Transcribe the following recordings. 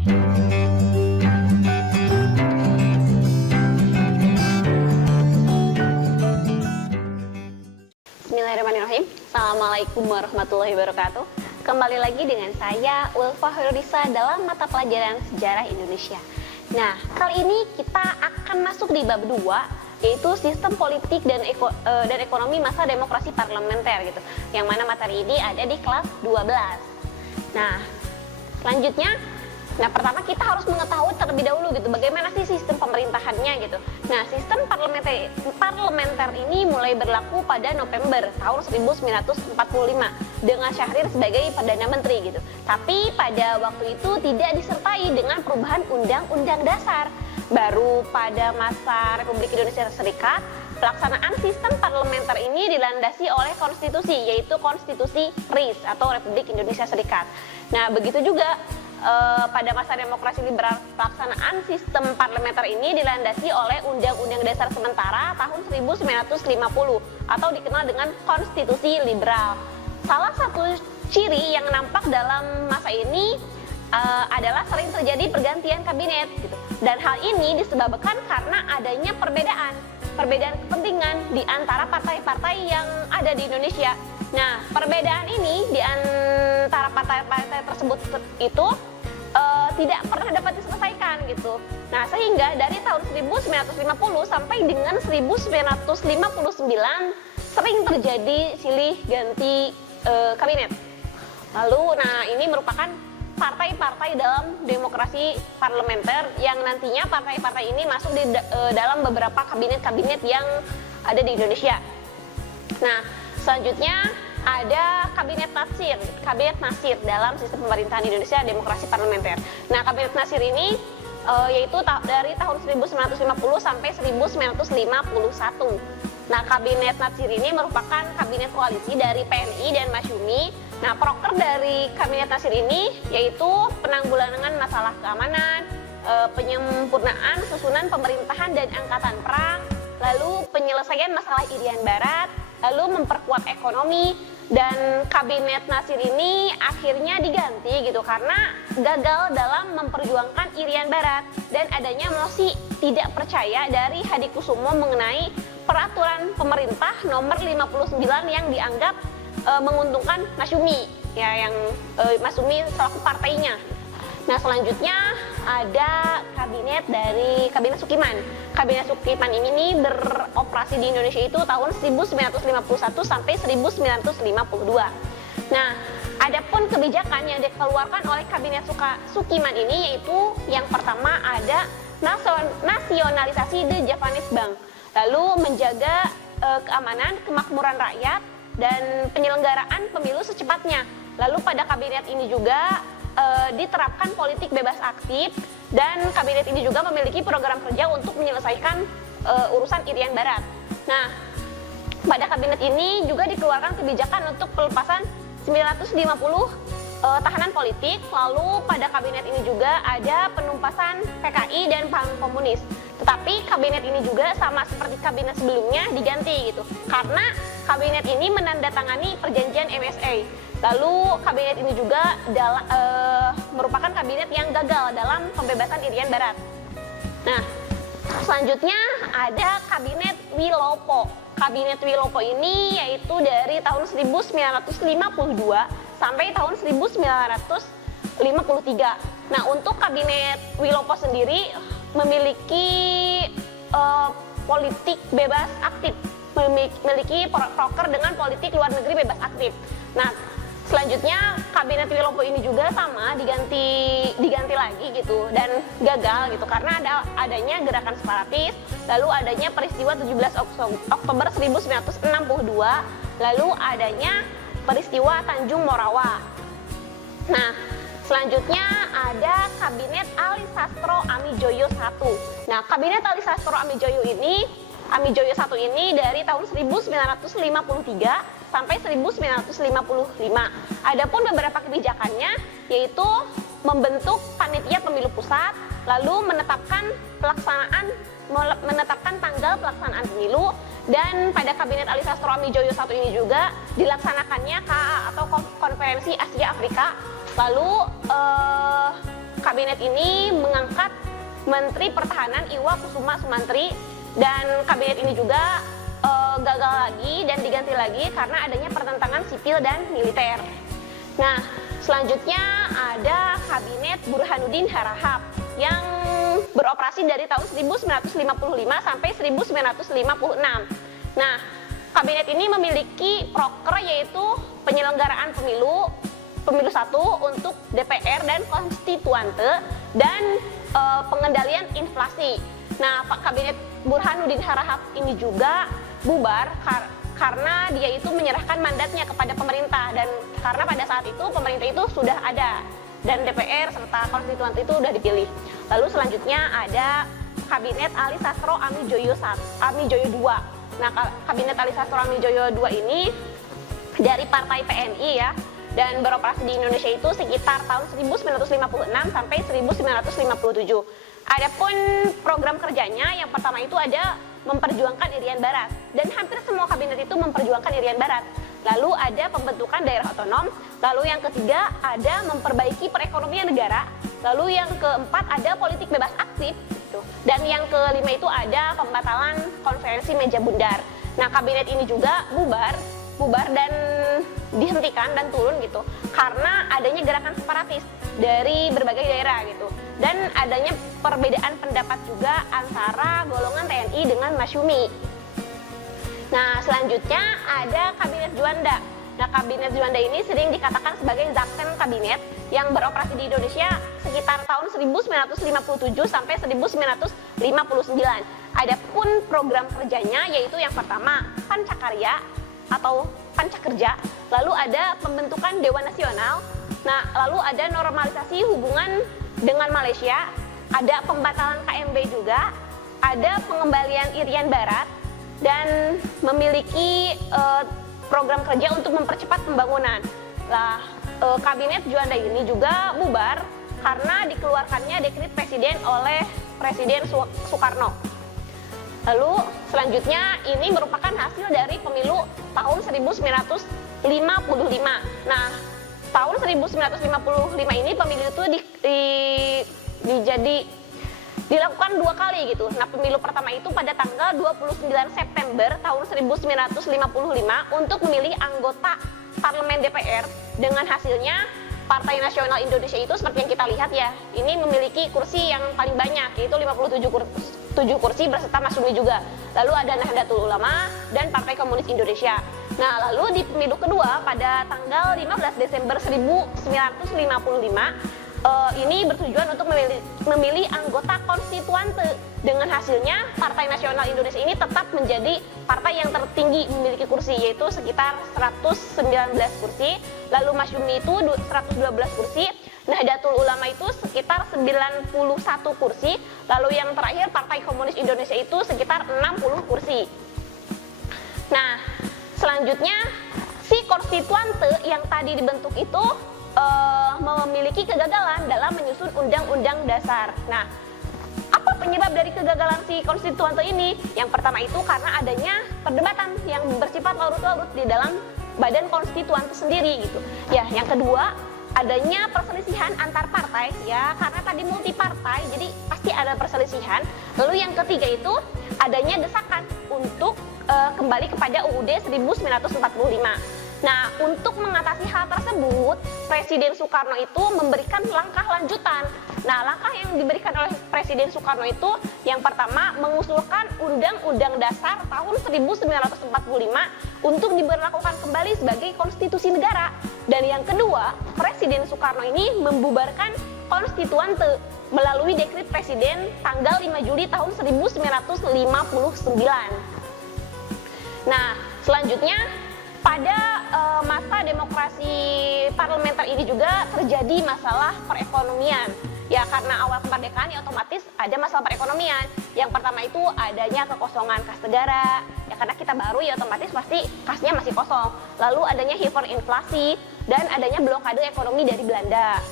Bismillahirrahmanirrahim. Assalamualaikum warahmatullahi wabarakatuh. Kembali lagi dengan saya Ulfa Hoirunisa dalam mata pelajaran Sejarah Indonesia. Nah, kali ini kita akan masuk di bab 2, yaitu sistem politik dan ekonomi masa demokrasi parlementer gitu. Yang mana materi ini ada di kelas 12. Nah, selanjutnya pertama kita harus mengetahui terlebih dahulu gitu bagaimana sih sistem pemerintahannya gitu. Nah, sistem parlementer ini mulai berlaku pada November tahun 1945 dengan Syahrir sebagai Perdana Menteri gitu. Tapi pada waktu itu tidak disertai dengan perubahan Undang-Undang Dasar. Baru pada masa Republik Indonesia Serikat, pelaksanaan sistem parlementer ini dilandasi oleh konstitusi, yaitu Konstitusi RIS atau Republik Indonesia Serikat. Nah, begitu juga pada masa demokrasi liberal, pelaksanaan sistem parlementer ini dilandasi oleh Undang-Undang Dasar Sementara tahun 1950 atau dikenal dengan Konstitusi Liberal. Salah satu ciri yang nampak dalam masa ini adalah sering terjadi pergantian kabinet gitu. Dan hal ini disebabkan karena adanya perbedaan kepentingan di antara partai-partai yang ada di Indonesia. Nah, perbedaan ini di antara partai-partai tersebut itu tidak pernah dapat diselesaikan gitu. Nah, sehingga dari tahun 1950 sampai dengan 1959 sering terjadi silih ganti kabinet. Lalu, ini merupakan partai-partai dalam demokrasi parlementer yang nantinya partai-partai ini masuk di dalam beberapa kabinet-kabinet yang ada di Indonesia. Nah, selanjutnya ada Kabinet Nasir dalam sistem pemerintahan Indonesia demokrasi parlementer. Nah, Kabinet Nasir ini yaitu dari tahun 1950 sampai 1951. Nah, Kabinet Nasir ini merupakan kabinet koalisi dari PNI dan Masyumi. Nah, proker dari Kabinet Nasir ini yaitu penanggulangan masalah keamanan, penyempurnaan susunan pemerintahan dan angkatan perang, lalu penyelesaian masalah Irian Barat, lalu memperkuat ekonomi. Dan Kabinet Nasir ini akhirnya diganti gitu karena gagal dalam memperjuangkan Irian Barat dan adanya mosi tidak percaya dari Hadikusumo mengenai peraturan pemerintah nomor 59 yang dianggap menguntungkan Masyumi, ya, yang Masyumi selaku partainya. Nah, selanjutnya ada Kabinet Sukiman. Kabinet Sukiman ini beroperasi di Indonesia itu tahun 1951 sampai 1952. Nah, adapun kebijakan yang dikeluarkan oleh Kabinet Sukiman ini yaitu yang pertama ada nasionalisasi The Javanese Bank, lalu menjaga keamanan, kemakmuran rakyat dan penyelenggaraan pemilu secepatnya. Lalu pada kabinet ini juga diterapkan politik bebas aktif dan kabinet ini juga memiliki program kerja untuk menyelesaikan urusan Irian Barat. Nah, pada kabinet ini juga dikeluarkan kebijakan untuk pelepasan 950 tahanan politik. Lalu pada kabinet ini juga ada penumpasan PKI dan paham komunis. Tetapi kabinet ini juga sama seperti kabinet sebelumnya diganti gitu karena kabinet ini menandatangani perjanjian MSA. Lalu kabinet ini juga merupakan kabinet yang gagal dalam pembebasan Irian Barat. Nah, selanjutnya ada Kabinet Wilopo. Kabinet Wilopo ini yaitu dari tahun 1952 sampai tahun 1953. Nah, untuk Kabinet Wilopo sendiri memiliki politik bebas aktif, memiliki proker dengan politik luar negeri bebas aktif. Nah, selanjutnya Kabinet Wilopo ini juga sama diganti lagi gitu dan gagal gitu karena adanya gerakan separatis, lalu adanya peristiwa 17 Oktober 1962, lalu adanya peristiwa Tanjung Morawa. Nah, selanjutnya ada Kabinet Ali Sastro Amijoyo I. Nah, Kabinet Ali Sastro Amijoyo I ini dari tahun 1953 sampai 1955. Adapun beberapa kebijakannya yaitu membentuk panitia pemilu pusat, lalu menetapkan tanggal pelaksanaan pemilu, dan pada Kabinet Ali Sastro Amijoyo I ini juga dilaksanakannya KA atau Konferensi Asia Afrika. Lalu kabinet ini mengangkat Menteri Pertahanan Iwa Kusuma Sumantri, dan kabinet ini juga gagal lagi dan diganti lagi karena adanya pertentangan sipil dan militer. Nah, selanjutnya ada kabinet Burhanuddin Harahap yang beroperasi dari tahun 1955 sampai 1956. Nah, kabinet ini memiliki proker yaitu penyelenggaraan pemilu 1 untuk DPR dan konstituante, dan pengendalian inflasi. Nah, kabinet Burhanuddin Harahap ini juga bubar karena dia itu menyerahkan mandatnya kepada pemerintah, dan karena pada saat itu pemerintah itu sudah ada dan DPR serta konstituante itu sudah dipilih. Lalu selanjutnya ada kabinet Ali Sastro Amijoyo II. Nah, kabinet Ali Sastro Amijoyo II ini dari partai PNI ya, dan beroperasi di Indonesia itu sekitar tahun 1956 sampai 1957. Adapun program kerjanya yang pertama itu ada memperjuangkan Irian Barat, dan hampir semua kabinet itu memperjuangkan Irian Barat. Lalu ada pembentukan daerah otonom, lalu yang ketiga ada memperbaiki perekonomian negara, lalu yang keempat ada politik bebas aktif, dan yang kelima itu ada pembatalan konferensi meja bundar. Nah, kabinet ini juga bubar dan dihentikan dan turun gitu karena adanya gerakan separatis dari berbagai daerah gitu, dan adanya perbedaan pendapat juga antara golongan TNI dengan Masyumi. Nah, selanjutnya ada kabinet Juanda. Nah, kabinet Juanda ini sering dikatakan sebagai Zaksen kabinet yang beroperasi di Indonesia sekitar tahun 1957 sampai 1959. Adapun program kerjanya yaitu yang pertama Pancakarya atau Pancakerja, lalu ada pembentukan Dewan Nasional, nah lalu ada normalisasi hubungan dengan Malaysia, ada pembatalan KMB juga, ada pengembalian Irian Barat, dan memiliki program kerja untuk mempercepat pembangunan. Nah, kabinet Juanda ini juga bubar karena dikeluarkannya dekret presiden oleh Presiden Soekarno. Lalu selanjutnya ini merupakan hasil dari pemilu tahun 1955. Nah, tahun 1955 ini pemilu itu dilakukan 2 kali gitu. Nah, pemilu pertama itu pada tanggal 29 September tahun 1955 untuk memilih anggota parlemen DPR, dengan hasilnya Partai Nasional Indonesia itu seperti yang kita lihat ya, ini memiliki kursi yang paling banyak, yaitu 57 kursi beserta Masyumi juga. Lalu ada Nahdlatul Ulama dan Partai Komunis Indonesia. Nah, lalu di pemilu kedua pada tanggal 15 Desember 1955, ini bertujuan untuk memilih anggota konstituante. Dengan hasilnya, Partai Nasional Indonesia ini tetap menjadi partai yang tertinggi memiliki kursi, yaitu sekitar 119 kursi. Lalu Masyumi itu 112 kursi, Nahdlatul Ulama itu sekitar 91 kursi. Lalu yang terakhir Partai Komunis Indonesia itu sekitar 60 kursi. Nah, selanjutnya si konstituante yang tadi dibentuk itu memiliki kegagalan dalam menyusun undang-undang dasar. Nah, apa penyebab dari kegagalan si konstituante ini? Yang pertama itu karena adanya perdebatan yang bersifat larut-larut di dalam badan konstituante sendiri gitu. Ya, yang kedua adanya perselisihan antar partai ya, karena tadi multi partai jadi pasti ada perselisihan. Lalu yang ketiga itu adanya desakan untuk kembali kepada UUD 1945. Nah, untuk mengatasi hal tersebut, Presiden Soekarno itu memberikan langkah lanjutan. Nah, langkah yang diberikan oleh Presiden Soekarno itu yang pertama mengusulkan Undang-Undang Dasar tahun 1945 untuk diberlakukan kembali sebagai konstitusi negara. Dan yang kedua, Presiden Soekarno ini membubarkan konstituante melalui dekret Presiden tanggal 5 Juli tahun 1959. Nah, selanjutnya pada masa demokrasi parlementer ini juga terjadi masalah perekonomian. Ya, karena awal kemerdekaan ya otomatis ada masalah perekonomian. Yang pertama itu adanya kekosongan kas negara. Ya, karena kita baru ya otomatis pasti kasnya masih kosong. Lalu adanya hiperinflasi dan adanya blokade ekonomi dari Belanda.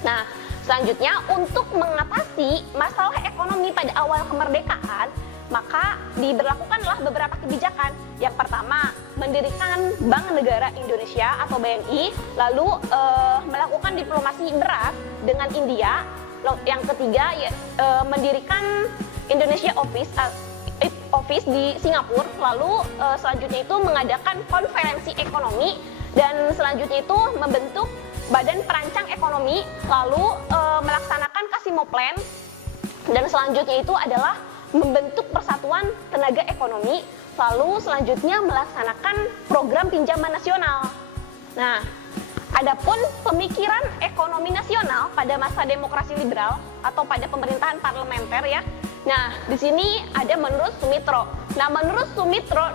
Nah, selanjutnya untuk mengatasi masalah ekonomi pada awal kemerdekaan, maka diberlakukanlah beberapa kebijakan. Yang pertama, mendirikan Bank Negara Indonesia atau BNI, lalu melakukan diplomasi beras dengan India. Yang ketiga, mendirikan Indonesia Office di Singapura, lalu selanjutnya itu mengadakan konferensi ekonomi, dan selanjutnya itu membentuk Badan Perancang Ekonomi, lalu melaksanakan Kasimo Plan, dan selanjutnya itu adalah membentuk Persatuan Tenaga Ekonomi, lalu selanjutnya melaksanakan program pinjaman nasional. Nah, adapun pemikiran ekonomi nasional pada masa demokrasi liberal atau pada pemerintahan parlementer ya. Nah, di sini ada menurut Sumitro. Nah, menurut Sumitro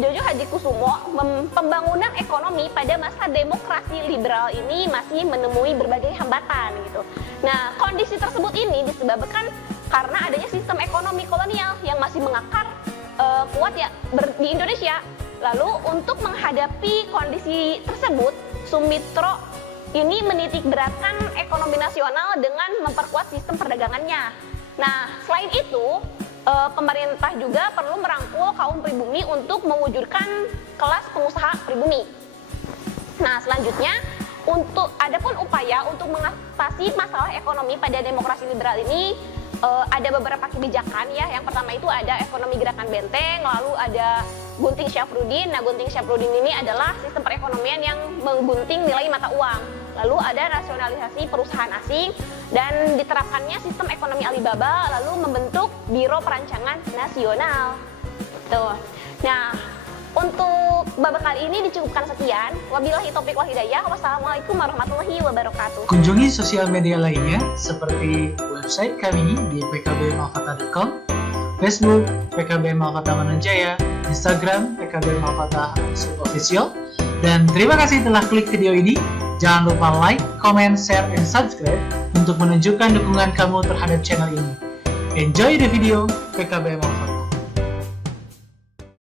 Djojo Hadikusumo, pembangunan ekonomi pada masa demokrasi liberal ini masih menemui berbagai hambatan gitu. Nah, kondisi tersebut ini disebabkan karena adanya sistem ekonomi kolonial yang masih mengakar kuat ya di Indonesia. Lalu untuk menghadapi kondisi tersebut, Sumitro ini menitikberatkan ekonomi nasional dengan memperkuat sistem perdagangannya. Nah, selain itu, pemerintah juga perlu merangkul kaum pribumi untuk mewujudkan kelas pengusaha pribumi. Nah, selanjutnya, adapun upaya untuk mengatasi masalah ekonomi pada demokrasi liberal ini, ada beberapa kebijakan ya. Yang pertama itu ada ekonomi gerakan benteng, lalu ada Gunting Syafruddin. Nah, Gunting Syafruddin ini adalah sistem perekonomian yang menggunting nilai mata uang. Lalu ada rasionalisasi perusahaan asing, dan diterapkannya sistem ekonomi Alibaba, lalu membentuk Biro Perancangan Nasional. Tuh. Nah, untuk babak kali ini dicukupkan sekian. Wabillahi taufiq wal hidayah. Wassalamualaikum warahmatullahi wabarakatuh. Kunjungi sosial media lainnya seperti website kami di pkbmalfata.com, Facebook PKB Malfata Mananjaya, Instagram PKB Malfata Official. Dan terima kasih telah klik video ini. Jangan lupa like, comment, share, and subscribe untuk menunjukkan dukungan kamu terhadap channel ini. Enjoy the video, PKB Malfata.